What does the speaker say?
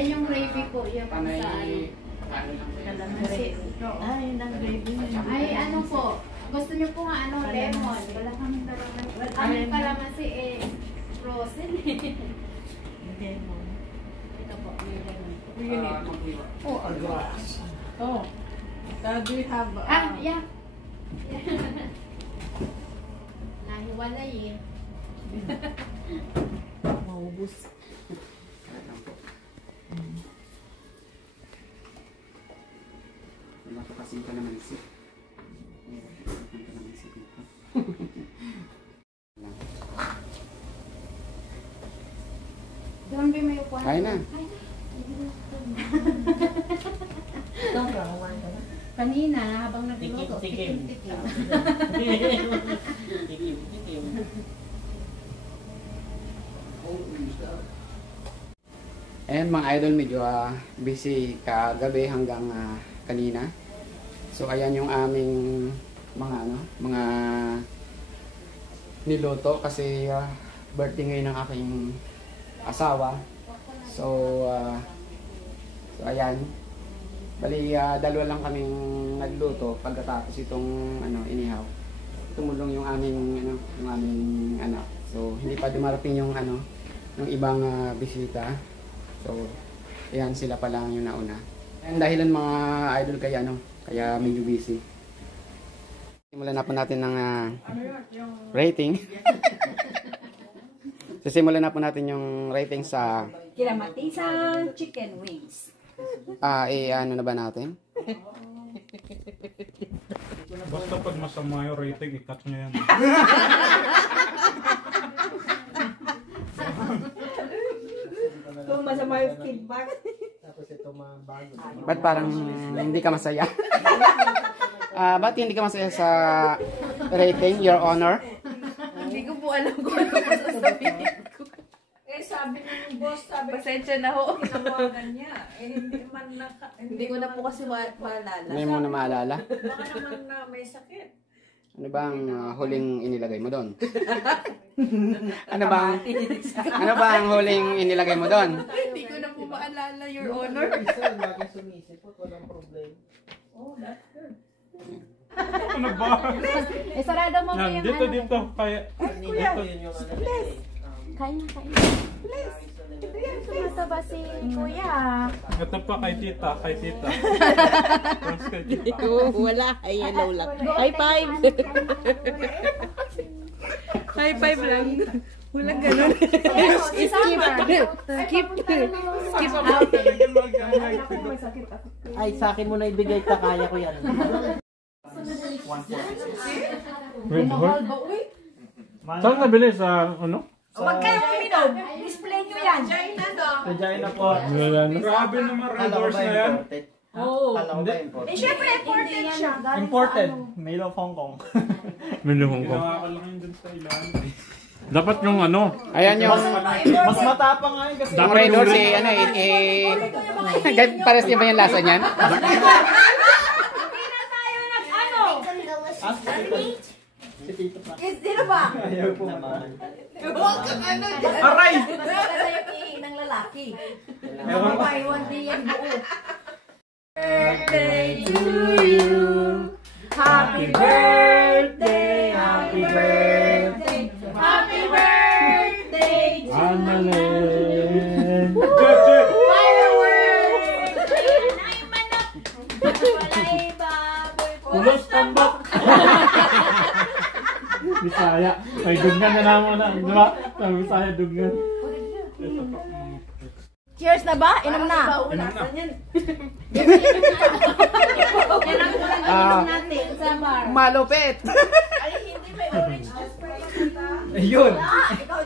Yan yung gravy po. Yan po sa ano. Ay, ng gravy. Ay, ano po. Gusto niyo po nga ano, lemon. Wala kaming kalaman. Well, aming kalamansi frozen. Lemon. Ito po, may lemon. Oh, a glass. Oh. Do you have... Yeah. Nahiwalay eh. Maubos. Wala pa kasing kalamansi. Doon ba may upuan? Kain na. Ito, kawan ka na. Kanina, habang nagluto, Tikim. tikim. Tikim. Ayan mga idol, medyo busy kagabi hanggang kanina. So ayan yung aming mga niluto kasi birthday ngayon ng aking asawa. So ayan. Bali dalawa lang kaming nagluto pagkatapos itong inihaw. Tumulong yung aming anak. So hindi pa dumarating yung yung ibang bisita. So ayan, sila pa lang yung nauna. And dahilan mga idol kaya medyo busy. Simulan na po natin ng rating. Simulan na po natin yung rating sa Kiramatisan chicken wings. ano na ba natin? Basta pag masama yung rating, i-cut nyo yan. Kung masama yung feedback. Ba't parang hindi ka masaya? Ba't hindi ka masaya sa rating, Your Honor? Hindi ko po alam kung ano sasabihin ko. Sabi ng boss, pasensya na ho. Tinawagan niya. Hindi ko na po kasi maalala. Hindi mo na maalala? Baka naman na may sakit. Ano bang huling inilagay mo doon? Ano bang huling inilagay mo doon? Hindi ko na po maalala, Your Honor. Oh, that's good. Ano ba? Sarado mo Yan, yung dito. Kaya, dito. Kain na. Sumasaba si Kuya. Ito pa kay tita. Tapos kay tita. Wala. Ay, hello lang. High five. High five lang. Walang ganun. Skip out. Ay, sa akin mo na ibigay ta. Kaya ko yan. Red Horse? Saan nabili? Sa ano? Huwag kayong uminom. Display nyo yan. Regina po. Grabe naman Red Horse na yan. Oo. Hindi. Eh, syempre, imported siya. Imported. Made of Hong Kong. Minumong ko. Ginawa ko lang yun dun sa ilan. Dapat yung Ayan yung Mas matapang nga yun kasi. yung Red Horse pares niya ba yung lasa niyan? Si Tito pa. Sino ba? Ayaw po naman. Huwag kang ano dyan. Aray! Maganda yung ihi ng lalaki. Ewan ko. May one day yan buo. Birthday to you. Happy birthday. Happy birthday. Happy birthday to Annalyn! Fireworks! Ay, manok! Walay baboy po. Ulos tambak! Bisaya. May dugan na naman na. Di ba? Sabi Bisaya dugan. Cheers na ba? Inom na. Inom na. Yan ang kulang inom natin sa bar. Malupit! Ay, hindi may orange juice pa yun. Ayun! Ikaw